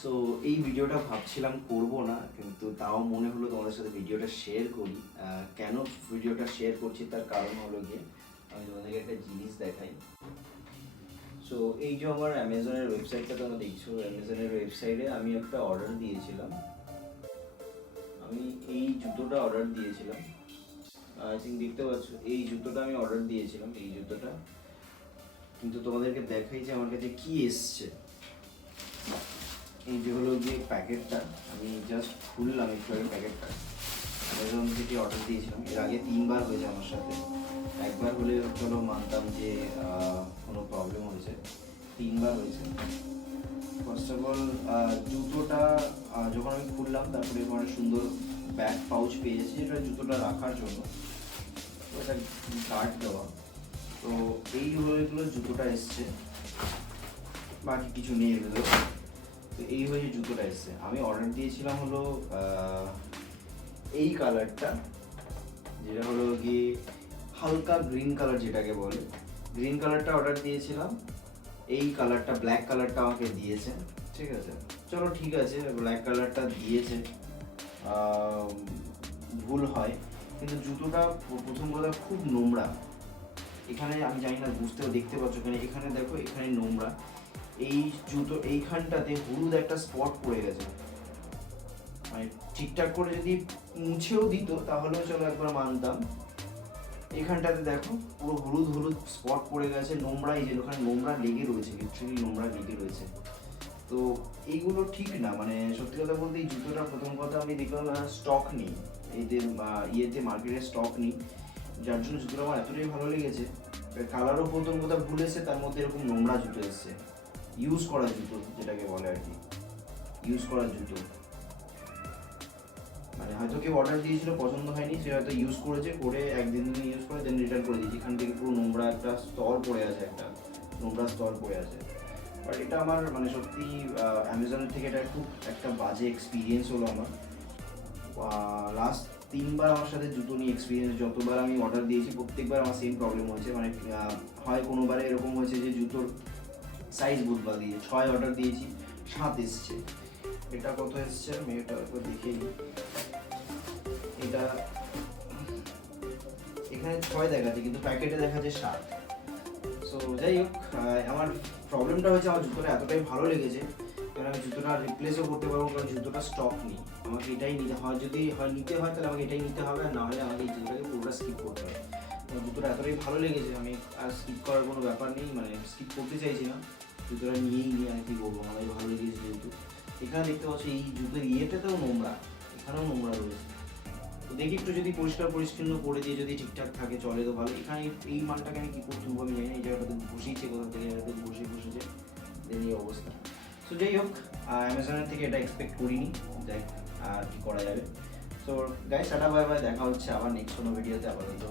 So এই ভিডিওটা ভাবছিলাম করব না, কিন্তু তাও মনে হলো তোমাদের সাথে ভিডিওটা শেয়ার করি। কেন ভিডিওটা শেয়ার করছি তার কারণ হলো গিয়ে আমি তোমাদেরকে একটা জিনিস দেখাই। সো এই যে আমার অ্যামাজনের ওয়েবসাইটটা তোমরা দেখছো, অ্যামাজনের ওয়েবসাইটে আমি একটা অর্ডার দিয়েছিলাম। আমি এই জুতোটা অর্ডার দিয়েছিলাম, আই থিঙ্ক দেখতে পাচ্ছ এই জুতোটা আমি অর্ডার দিয়েছিলাম, এই জুতোটা। কিন্তু তোমাদেরকে দেখাই যে আমার কাছে কি এসছে। এই যে হলো গিয়ে প্যাকেটটা, আমি জাস্ট খুললাম একটু আগে প্যাকেটটা। অ্যামাজন থেকে অর্ডার দিয়েছিলাম, এর আগে 3বার হয়েছে আমার সাথে। একবার হলে চলো মানতাম যে কোনো প্রবলেম হয়েছে, 3বার হয়েছে। ফার্স্ট অফ অল জুতোটা যখন আমি খুললাম তারপরে অনেক সুন্দর ব্যাক পাউচ পেয়েছি, এটা জুতোটা রাখার জন্য এটা গার্ড দেওয়া। তো এই হলো এগুলো জুতোটা এসছে, বাকি কিছু নেই এগুলো। তো এই হয়ে জুতোটা এসছে। আমি অর্ডার দিয়েছিলাম হলো এই কালারটা, যেটা হলো গিয়ে হালকা গ্রিন কালার যেটাকে বলে, গ্রিন কালারটা অর্ডার দিয়েছিলাম। এই কালারটা ব্ল্যাক কালারটা আমাকে দিয়েছে, ঠিক আছে। চলো ঠিক আছে, ব্ল্যাক কালারটা দিয়েছে, ভুল হয়। কিন্তু জুতোটা প্রথম কথা খুব নোংরা। এখানে আমি জানি না, বুঝতেও দেখতে পাচ্ছ এখানে দেখো, এখানে নোংরা। এই জুতো এইখানটাতে হলুদ একটা স্পট পড়ে গেছে, মানে ঠিকঠাক করে যদি মুছেও দিত তাহলেও চলো একবার মানতাম। এখানটাতে দেখো পুরো হলুদ হলুদ স্পট পড়ে গেছে, নোংরা। এই যে ওখানে নোংরা লেগে রয়েছে, লিটারালি নোংরা লেগে রয়েছে। তো এইগুলো ঠিক না, মানে সত্যি কথা বলতে এই জুতোটা প্রথম কথা আমি দেখলাম স্টক নেই, এদের ইয়েতে মার্কেটে স্টক নেই, যার জন্য জুতোটা আমার এতটাই ভালো লেগেছে। কালারও প্রথম কথা ভুল এসেছে, তার মধ্যে এরকম নোংরা জুতো এসছে, ইউজ করা জুতো যেটাকে বলে আর কি, ইউজ করা জুতো। মানে হয়তো কেউ অর্ডার দিয়েছিল, পছন্দ হয়নি, সে হয়তো ইউজ করেছে, করে একদিন ইউজ করে দেন রিটার্ন করে দিয়েছে। এখান থেকে পুরো নোংরা একটা স্তর পড়ে আছে, একটা নোংরা স্তর পড়ে আছে। বাট এটা আমার মানে সত্যি অ্যামাজনের থেকে এটা খুব একটা বাজে এক্সপিরিয়েন্স হলো আমার। লাস্ট 3বার আমার সাথে জুতো নিয়ে এক্সপিরিয়েন্স, যতবার আমি অর্ডার দিয়েছি প্রত্যেকবার আমার সেম প্রবলেম হয়েছে। মানে হয় কোনোবারে এরকম হয়েছে যে জুতোর সাইজ বদলা দিয়ে 6 অর্ডার দিয়েছি, 7 এসছে। এটা কত এসছে আমি এটা একবার দেখেই, এটা এখানে 6 দেখাচ্ছে কিন্তু প্যাকেটে দেখাচ্ছে 7। সো যাই হোক, আমার প্রবলেমটা হচ্ছে আমার জুতোটা এতটাই ভালো লেগেছে, কারণ আমি জুতোটা রিপ্লেসও করতে পারবো, কারণ জুতোটা স্টক নেই। আমাকে এটাই নিতে হয়, যদি নিতে হয় তাহলে আমাকে এটাই নিতে হবে, আর না হলে আমাকে এই জুতোটাকে পুরোটা স্কিপ করতে হবে। জুতোটা এতটাই ভালো লেগেছে, আমি আর স্কিপ করার কোনো ব্যাপার নেই, মানে স্কিপ করতে চাইছি না, জুতোটা নিয়েই নিয়ে আমি কী বলবো, আমার ভালো লেগেছে যেহেতু। এখানে দেখতে পাচ্ছি এই জুতোর ইয়েটাতেও নোংরা, এখানেও নোংরা রয়েছে। তো দেখি একটু যদি পরিষ্কার পরিচ্ছন্ন করে দিয়ে যদি ঠিকঠাক থাকে চলে তো ভালো। এখানে এই মালটাকে আমি কী করতে আমি জানি না, এই জায়গাটাতে ঘষিয়েছে কোথা থেকে, জায়গাটাতে বসেছে দেন এই অবস্থা। সো যাই হোক, অ্যামাজনের থেকে এটা এক্সপেক্ট করিনি, দেখ আর কি করা যাবে। So guys, tata bye bye, দেখা হচ্ছে আবার নেক্সট কোনো ভিডিওতে। আপাতত